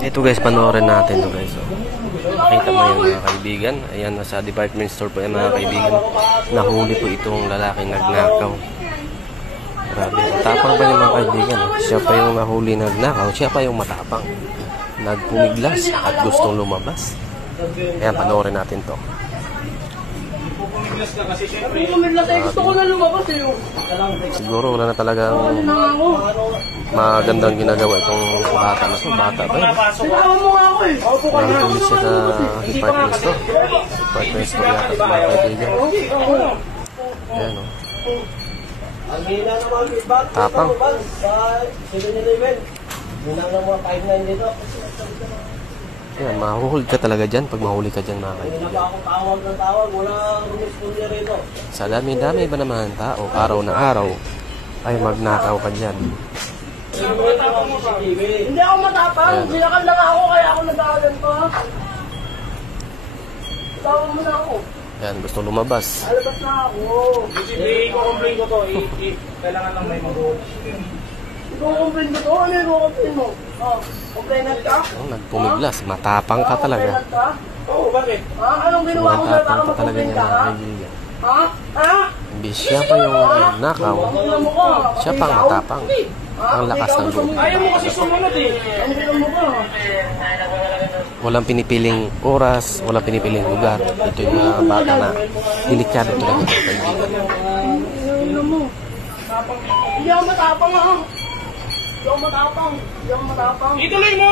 Ito guys, panoorin natin to guys. So, nakita mo yung mga kaibigan. Ayan, nasa department store po yung mga kaibigan. Nahuli po itong lalaking nagnakaw. Grabe. Tapang pa yung mga kaibigan. Siya pa yung nahuli nagnakaw. Siya pa yung matapang. Nagpumiglas at gustong lumabas. Ayan, panoorin natin to. Pumiglas ka kasi syempre. Gusto ko na lumabas eh. Siguro wala na talagang magandang ginagawa itong bata na to. Bata ba yun? Sinawa mo nga ako eh. Nahuli siya sa department store. Department store yata sa mga kaibigan. Ayan o. Ang hina naman feedback. Tapang. Sa 7-Eleven. Hinang na mga 5-9 dito. Ayan, mahuhuli ka talaga dyan pag mahuli ka dyan mga Hindi na kaibigan. ba ako tawag ng tawag? Walang rumisponde rito. Sa dami-dami ba naman tao, araw na araw, ay magnakaw ka dyan. Hindi ako matapang. Sinakal lang ako kaya ako nag-aalan ko. Tawag mo na ako. Ayan, gusto lumabas. Alabas na ako. I-complain ko to. Kailangan lang may mag-uot. Iko-complain mo to? Ano yung iko-complain mo? Complainant ka? Oh, nagpumiglas, matapang ka talaga. Complainant ka? Oo, bakit? Anong ginawa ko sa'yo para Matapang ka talaga mag-complain niya ka? mga kaibigan. Ha? Imbis siya pa yung nagnakaw, Tingnan mo ko. siya pang matapang. Ang lakas ng loob. Ayaw mo kasi sumunod eh. Ano tingnan mo ko? Walang pinipiling oras, walang pinipiling lugar. Ito yung mga bata na delikado talaga mga kaibigan. Tingnan mo. Hindi ako matapang ha. Hindi ako matapang. Hindi ako matapang. Ituloy mo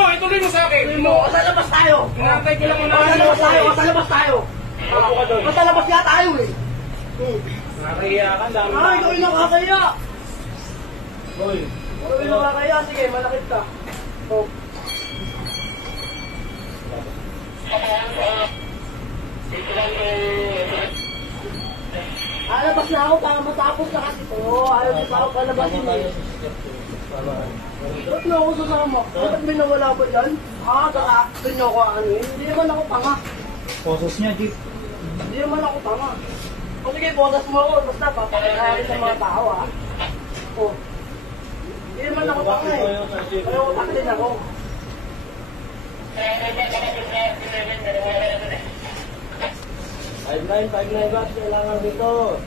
sa akin. Tingnan mo, kasalabas tayo. Inaantay ko lang muna. Kasalabas tayo. Ako ka doon. Kasalabas nga tayo eh. Nakahiya ka, dami. Ikaw yung nakakaya. Hoy. Ikaw yung nakakaya. Sige, malakit ka. Oh. Alabas na ako para matapos na kasi ito. Ayaw niyo pa ako palabasin eh. Ba't na ako sasama? Bakit may nawala ba yan? Kakakin niyo ako ano eh. Hindi naman ako tanga. Posos niya, Jeep. Hindi naman ako tanga. O sige, bodas mo ako. Basta papakakain sa mga tao ha. O. Hindi naman ako tanga eh. Pero utak din ako. Five nine ba? Kailangan dito.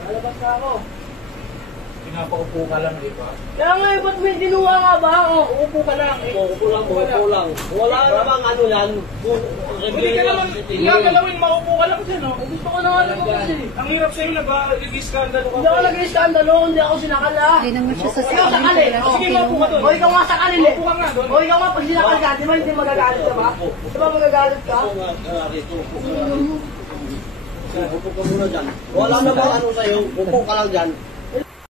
Nalabas na ako. Pinapaupo ka lang dito. Kaya nga eh, ba't may ginuha nga ba? O, uupo ka lang eh. Upo lang. Wala namang ano yan. Hindi ka naman, gagalawin, maupo ka lang dyan, no? Gusto ko na nga lumabas eh. Ang hirap sa'yo, nag-iskandalo ka. Hindi ako nag-iskandalo, hindi ako sinakala. Hindi naman siya sa Ikaw sakali. Sige, maupo ka doon. O ikaw nga sakalin eh. Maupo ka nga doon. O ikaw nga pag sinakal ka, di ba hindi magagalit ka ba? Di ba magagalit ka? Upo ka muna dyan. Wala namang ano sa'yo. Upo ka lang dyan.